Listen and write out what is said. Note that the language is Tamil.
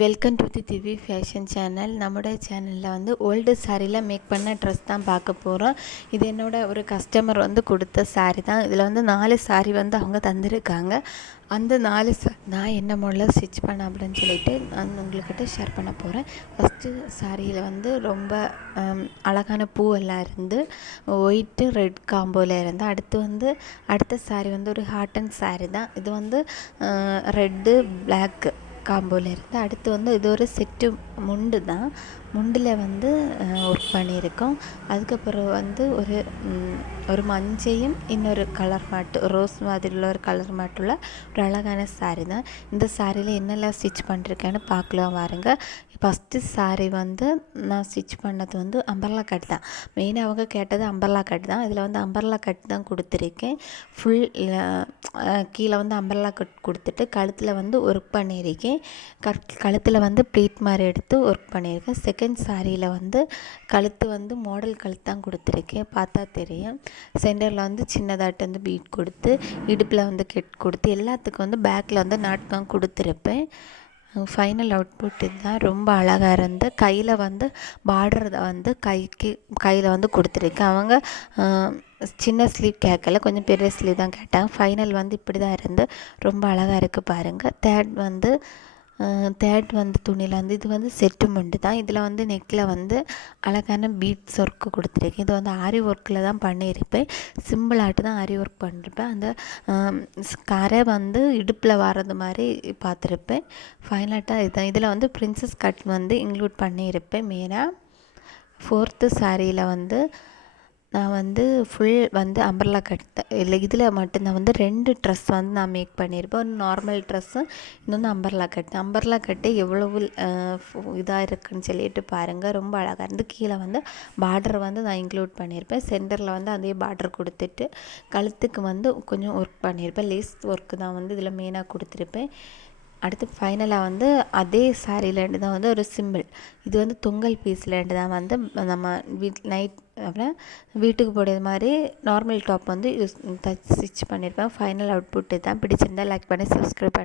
வெல்கம் டு தி திவி ஃபேஷன் சேனல். நம்முடைய சேனலில் வந்து ஓல்டு சாரியில் மேக் பண்ண ட்ரெஸ் தான் பார்க்க போகிறோம். இது என்னோட ஒரு கஸ்டமர் வந்து கொடுத்த சாரீ தான். இதில் வந்து 4 சாரீ வந்து அவங்க தந்திருக்காங்க. அந்த 4 நான் என்ன மாடலில் ஸ்டிச் பண்ண அப்படின்னு சொல்லிட்டு நான் உங்கள்கிட்ட ஷேர் பண்ண போகிறேன். ஃபஸ்ட்டு சாரியில் வந்து ரொம்ப அழகான பூவெல்லாம் இருந்து ஒயிட்டு ரெட் காம்போவில் இருந்து, அடுத்த சாரீ வந்து ஒரு ஹாட்டன் சாரீ தான். இது வந்து ரெட்டு பிளாக்கு காம்போவில் இருந்து, அடுத்து வந்து இது ஒரு செட்டு முண்டு தான். முண்டில் வந்து ஒர்க் பண்ணியிருக்கோம். அதுக்கப்புறம் வந்து ஒரு மஞ்சையும் இன்னொரு கலர் மாட்டு ரோஸ் மாதிரி உள்ள ஒரு கலர் மாட்டுள்ள ஒரு அழகான சாரீ தான். இந்த சாரியில் என்னெல்லாம் ஸ்டிச் பண்ணிருக்கேன்னு பார்க்கலாம் வாருங்க. ஃபஸ்ட்டு சாரீ வந்து நான் ஸ்டிச் பண்ணது வந்து அம்பர்லா கட் தான். மெயினாக அவங்க கேட்டது அம்பர்லா கட் தான். இதில் வந்து அம்பர்லா கட் தான் கொடுத்துருக்கேன். ஃபுல் கீழே வந்து அம்பர்லா கட் கொடுத்துட்டு கழுத்தில் வந்து ஒர்க் பண்ணியிருக்கேன். கழுத்தில் வந்து ப்ளீட் மாதிரி எடுத்து ஒர்க் பண்ணியிருக்கேன். செகண்ட் சாரியில் வந்து கழுத்து வந்து மாடல் கழுத்து தான் கொடுத்துருக்கேன். பார்த்தா தெரியும். சென்டரில் வந்து சின்னதாட்டு வந்து பீட் கொடுத்து, இடுப்பில் வந்து கெட் கொடுத்து, எல்லாத்துக்கும் வந்து பேக்கில் வந்து நாட் தான் கொடுத்துருப்பேன். ஃபைனல் அவுட்புட் இதுதான். ரொம்ப அழகாக இருந்து கையில் வந்து பார்டர் வந்து கையில் வந்து கொடுத்துருக்கேன். அவங்க சின்ன ஸ்லீவ் கேட்கல, கொஞ்சம் பெரிய ஸ்லீவ் தான் கேட்டாங்க. ஃபைனல் வந்து இப்படி தான் இருந்து ரொம்ப அழகாக இருக்குது பாருங்கள். தேர்ட் வந்து துணியில் வந்து இது வந்து செட்டு முண்டு தான். இதில் வந்து நெக்கில் வந்து அழகான பீட்ஸ் ஒர்க்கு கொடுத்துருக்கேன். இது வந்து ஆரி ஒர்க்கில் தான் பண்ணியிருப்பேன். சிம்பிளாட்டு தான் ஆரி ஒர்க் பண்ணியிருப்பேன். அந்த கரை வந்து இடுப்பில் வர்றது மாதிரி பார்த்துருப்பேன். ஃபைனலாக இதுதான். இதில் வந்து பிரின்சஸ் கட் வந்து இன்க்ளூட் பண்ணியிருப்பேன். மெயினாக ஃபோர்த்து சாரியில் வந்து நான் வந்து ஃபுல் வந்து அம்பர்லா கட் இல்லை, இதில் மட்டும்தான் வந்து 2 ட்ரெஸ் வந்து நான் மேக் பண்ணியிருப்பேன். ஒரு நார்மல் ட்ரெஸ்ஸும் இன்னொன்று அம்பர்லா கட்டு எவ்வளவு இதாக இருக்குதுன்னு சொல்லிட்டு பாருங்கள். ரொம்ப அழகாக இருந்து கீழே வந்து பார்டர் வந்து நான் இன்க்ளூட் பண்ணியிருப்பேன். சென்டரில் வந்து அதே பார்டர் கொடுத்துட்டு கழுத்துக்கு வந்து கொஞ்சம் ஒர்க் பண்ணியிருப்பேன். லேஸ் ஒர்க்கு தான் வந்து இதில் மெயினாக கொடுத்துருப்பேன். அடுத்து ஃபைனலாக வந்து அதே சாரிலேருந்து தான் வந்து ஒரு சிம்பிள், இது வந்து தொங்கல் பீஸ்லேருந்து தான் வந்து நம்ம நைட் அப்புறம் வீட்டுக்கு போடுறது மாதிரி நார்மல் டாப் வந்து ஸ்டிச் பண்ணியிருப்பேன். ஃபைனல் அவுட்புட்டு தான். பிடிச்சிருந்தால் லைக் பண்ணி சப்ஸ்கிரைப் பண்ணி